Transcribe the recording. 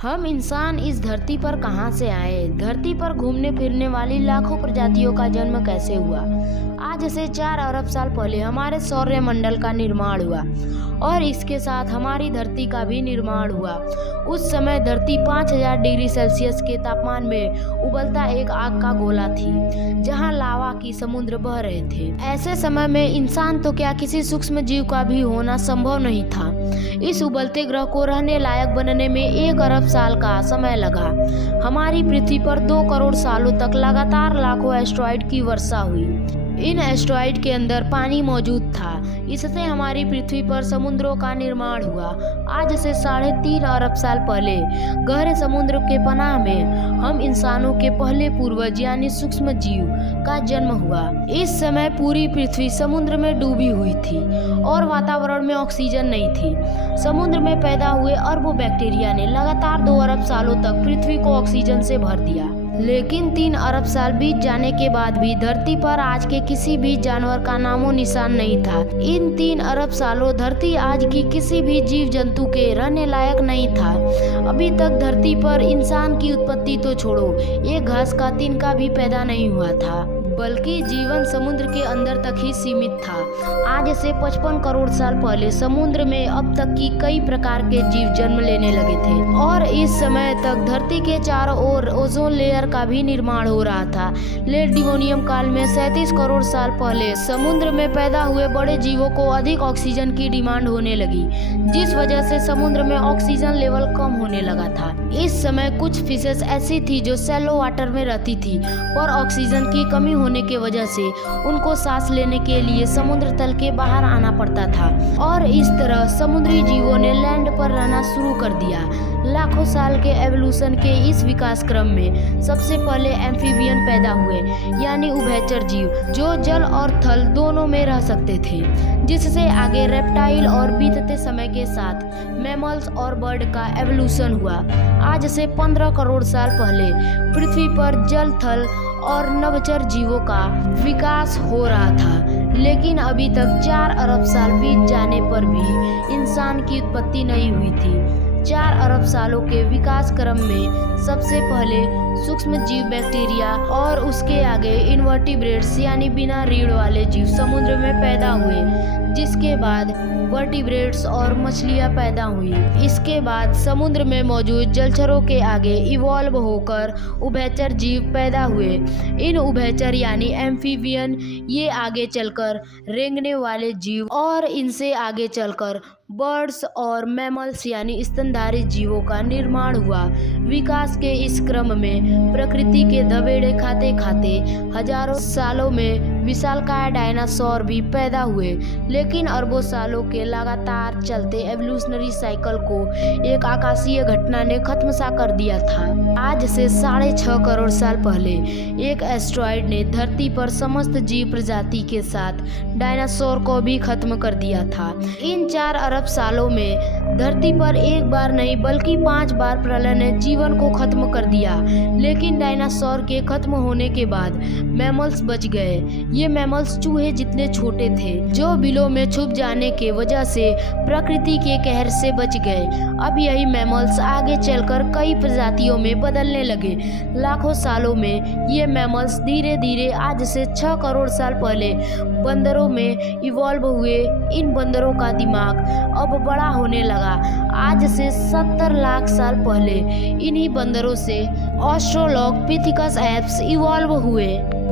हम इंसान इस धरती पर कहाँ से आए? धरती पर घूमने फिरने वाली लाखों प्रजातियों का जन्म कैसे हुआ? आज से 4 अरब साल पहले हमारे सौरमंडल का निर्माण हुआ और इसके साथ हमारी धरती का भी निर्माण हुआ। उस समय धरती 5000 डिग्री सेल्सियस के तापमान में उबलता एक आग का गोला थी, जहां लावा की समुद्र बह रहे थे। ऐसे समय में इंसान तो क्या, किसी सूक्ष्म जीव का भी होना संभव नहीं था। इस उबलते ग्रह को रहने लायक बनने में 1 अरब साल का समय लगा। हमारी पृथ्वी पर 2 करोड़ सालों तक लगातार लाखों एस्टेरॉयड की वर्षा हुई। इन एस्टेरॉयड के अंदर पानी मौजूद था, इससे हमारी पृथ्वी पर समुद्रों का निर्माण हुआ। आज से 3.5 अरब साल पहले गहरे समुद्र के पनाह में हम इंसानों के पहले पूर्वज यानी सूक्ष्म जीव का जन्म हुआ। इस समय पूरी पृथ्वी समुद्र में डूबी हुई थी और वातावरण में ऑक्सीजन नहीं थी। समुद्र में पैदा हुए अरबों बैक्टीरिया ने लगातार 2 अरब सालों तक पृथ्वी को ऑक्सीजन से भर दिया। लेकिन 3 अरब साल बीत जाने के बाद भी धरती पर आज के किसी भी जानवर का नामो निशान नहीं था। इन 3 अरब सालों धरती आज की किसी भी जीव जंतु के रहने लायक नहीं था। अभी तक धरती पर इंसान की उत्पत्ति तो छोड़ो, एक घास का तिनका भी पैदा नहीं हुआ था, बल्कि जीवन समुद्र के अंदर तक ही सीमित था। आज से 55 करोड़ साल पहले समुद्र में अब तक की कई प्रकार के जीव जन्म लेने लगे थे और इस समय तक धरती के चारों ओर ओजोन लेयर का भी निर्माण हो रहा था। लेट डिवोनियम काल में 37 करोड़ साल पहले समुद्र में पैदा हुए बड़े जीवों को अधिक ऑक्सीजन की डिमांड होने लगी, जिस वजह से समुद्र में ऑक्सीजन लेवल कम होने लगा था। इस समय कुछ फिशेस ऐसी थी जो शैलो वाटर में रहती थी, पर ऑक्सीजन की कमी होने के वजह से उनको सांस लेने के लिए समुद्र तल के बाहर आना पड़ता था और इस तरह समुद्री जीवों ने लैंड पर रहना शुरू कर दिया। लाखों साल के एवोल्यूशन के इस विकास क्रम में सबसे पहले एम्फीबियन पैदा हुए, यानी उभयचर जीव जो जल और थल दोनों में रह सकते थे, जिससे आगे रेप्टाइल और बीतते समय के साथ मैमल्स और बर्ड का एवोल्यूशन हुआ। आज से 15 करोड़ साल पहले पृथ्वी पर जल, थल और नभचर जीवों का विकास हो रहा था, लेकिन अभी तक 4 अरब साल बीत जाने पर भी इंसान की उत्पत्ति नहीं हुई थी। 4 अरब सालों के विकास क्रम में सबसे पहले सूक्ष्म जीव बैक्टीरिया और उसके आगे इनवर्टिब्रेट्स यानी बिना रीढ़ वाले जीव समुद्र में पैदा हुए, जिसके बाद वर्टिब्रेट्स और मछलियां पैदा हुई। इसके बाद समुद्र में मौजूद जलचरों के आगे इवॉल्व होकर उभयचर जीव पैदा हुए। इन उभयचर यानी एम्फीबियन ये आगे चलकर रेंगने वाले जीव और इनसे आगे चलकर बर्ड्स और मैमल्स यानी स्तनधारी जीवों का निर्माण हुआ। विकास के इस क्रम में प्रकृति के धबेड़े खाते खाते हजारों सालों में विशालकाय डायनासोर भी पैदा हुए, लेकिन अरबों सालों के लगातार चलते एवोल्यूशनरी साइकिल को एक आकाशीय घटना ने खत्म सा कर दिया था। आज से 6.5 करोड़ साल पहले एक एस्टेरॉयड ने धरती पर समस्त जीव प्रजाति के साथ डायनासोर को भी खत्म कर दिया था। इन 4 अरब सालों में धरती पर एक बार नहीं बल्कि 5 बार प्रलय ने जीवन को खत्म कर दिया, लेकिन डायनासोर के खत्म होने के बाद मैमल्स बच गए। ये मैमल्स चूहे जितने छोटे थे, जो बिलों में छुप जाने के वजह से प्रकृति के कहर से बच गए। अब यही मैमल्स आगे चलकर कई प्रजातियों में बदलने लगे। लाखों सालों में ये मैमल्स धीरे धीरे आज से 6 करोड़ साल पहले बंदरों में इवॉल्व हुए। इन बंदरों का दिमाग अब बड़ा होने लगा। आज से 70 लाख साल पहले इन्हीं बंदरों से ऑस्ट्रोलोपिथेकस एप्स इवॉल्व हुए।